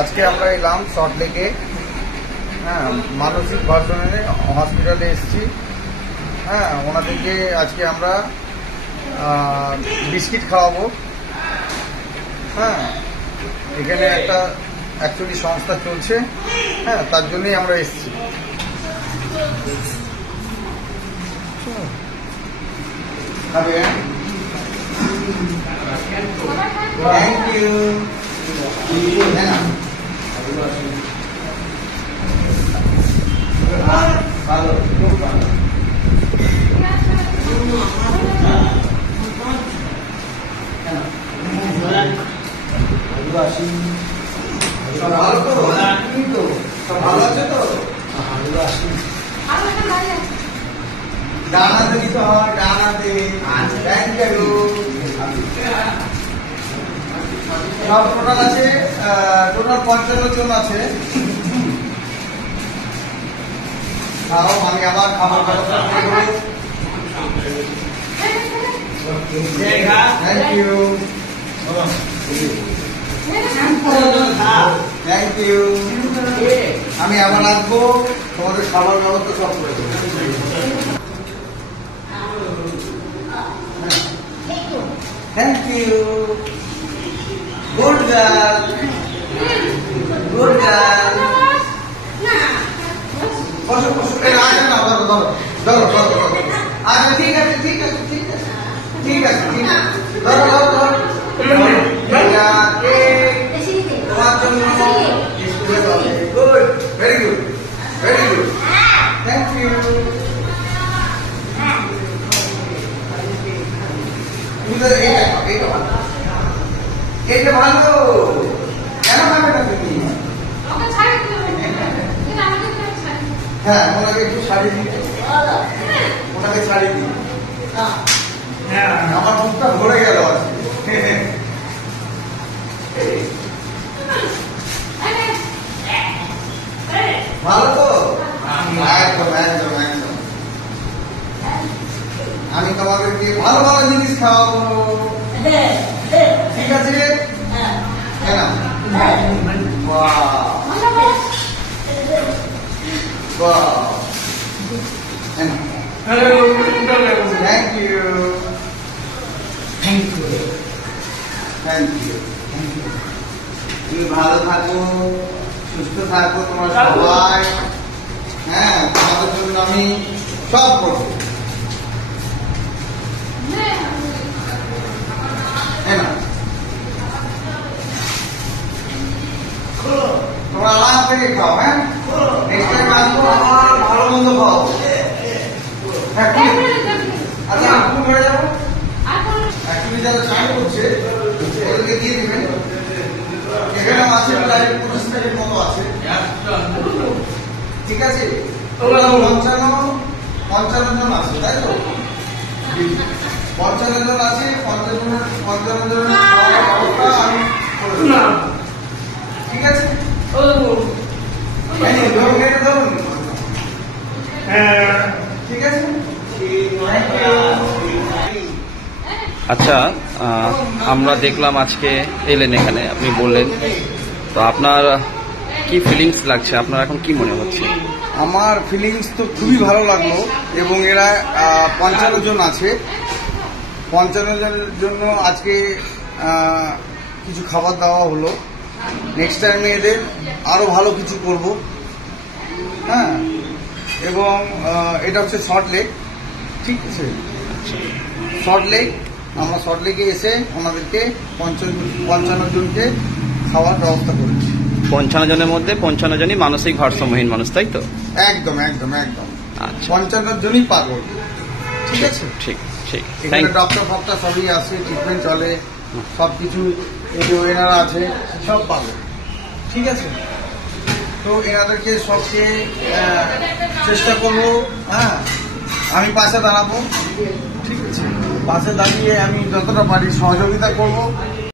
আজকে আমরা এলাম সল্টলেকে, হ্যাঁ, মানসিক ভারসাম্য হসপিটালে এসেছি। হ্যাঁ, ওনাদেরকে আজকে আমরা বিস্কিট খাওয়াবো। হ্যাঁ, এখানে একটা অ্যাকচুয়ালি সংস্থা চলছে, হ্যাঁ, তার জন্যই আমরা এসেছি। খাবে? Thank you. ভালো, খুব ভালো। ভালো তো? ভালো আছে তো? ডানাতে দিতে হয়, ডানাতে। Thank you. সব টোটাল আছে, টোটাল 55 জন আছে। খাও, আমি আবার খাবার ব্যবস্থা করবো। Thank you, thank you. আমি আবার আসবো, তোমাদের খাবার ব্যবস্থা সব করে দেবো। Thank you. Good girl, good girl. বসো বসো। না, ধরো ধরো ধরো ধরো ধরো। আচ্ছা, ঠিক আছে ঠিক আছে ঠিক আছে ঠিক আছে ঠিক আছে। ধরো ধরো ধরো। তোমার জন্য good, very good, very good. Thank you. এইটা ভালো। কেন খাবে না তুমি? হ্যাঁ, ওনাকে একটু শাড়ি দিতে, ওনাকে শাড়ি দিই। আমার মুখটা ভরে গেল আজকে। ভালো তো? একদম একদম একদম। আমি তোমাদেরকে ভালো ভালো জিনিস খাওয়াবো, ঠিক আছে? Thank you, thank you, thank you. তুমি ভালো থাকো, সুস্থ থাকো, তোমার সবাই। হ্যাঁ, তোমাদের জন্য আমি সব করবো। তোমরা আরাম থেকে খাও। হ্যাঁ, নেক্সট টাইম আসবো, আমার ভালো মন্দ খাও। আচ্ছা, আপনি ঘরে যাবো, অ্যাকচুয়ালি যারা চাই করছে ওদেরকে দিয়ে দিবেন। এখানে আছে প্রায় 25 টাকার মতো আছে, ঠিক আছে? 55 জন আছে, তাই তো? 55 জন আছে, 55 জনের ব্যবস্থা আমি করে দেবো, ঠিক আছে? ঠিক আছে। আচ্ছা, আমরা দেখলাম আজকে এলেন এখানে, আপনি বললেন তো আপনার কি ফিলিংস লাগছে, আপনার এখন কি মনে হচ্ছে? আমার ফিলিংস তো খুবই ভালো লাগলো, এবং এরা 55 জন আছে। 55 জনের জন্য আজকে কিছু খাবার দেওয়া হলো। নেক্সট টাইমে এদের আরো ভালো কিছু করব। হ্যাঁ, এবং এটা হচ্ছে সল্টলেক, ঠিক আছে? সল্টলেক, আমরা সল্টলেকে এসে ওনাদেরকে 55 জনকে খাওয়ার ব্যবস্থা করেছি। 55 জনের মধ্যে 55 জনই মানসিক ভারসাম্যহীন মানুষ, তাই তো? একদম একদম একদম। আচ্ছা, 55 জনই পাগল, ঠিক আছে? ঠিক ঠিক। এখানে ডক্টর ফক্টর সবই আছে, ট্রিটমেন্ট চলে, সবকিছু এনারা আছে, সব পাগল, ঠিক আছে? তো এনাদেরকে সবকে চেষ্টা করবো। হ্যাঁ, আমি পাশে দাঁড়াবো, ঠিক আছে? পাশে দাঁড়িয়ে আমি যতটা পারি সহযোগিতা করবো।